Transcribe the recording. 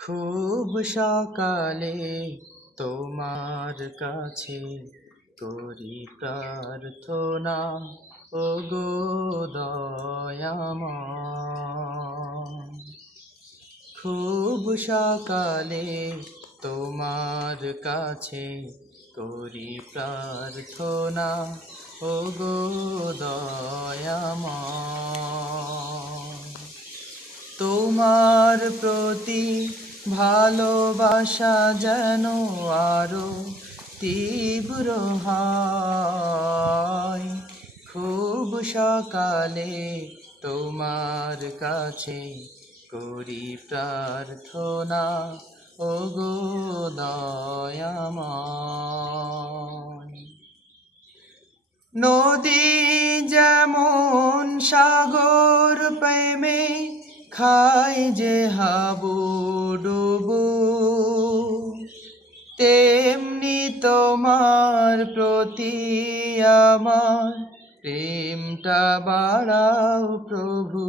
খুব সকালে তোমার কাছে করি প্রার্থনা, ওগো দয়াময়। খুব সকালে তোমার কাছে করি প্রার্থনা, ওগো দয়াময়। তোমার প্রতি ভালোবাসা যেন আরো তীব্র হয়। খুব সকালে তোমার কাছে করি প্রার্থনা, ওগো দয়াময়। নদী যেমন সাগর প্রেমে খায় যে হাবুডুবু, তেমনি তোমার প্রতি আমার প্রেমটা বাড়াও প্রভু।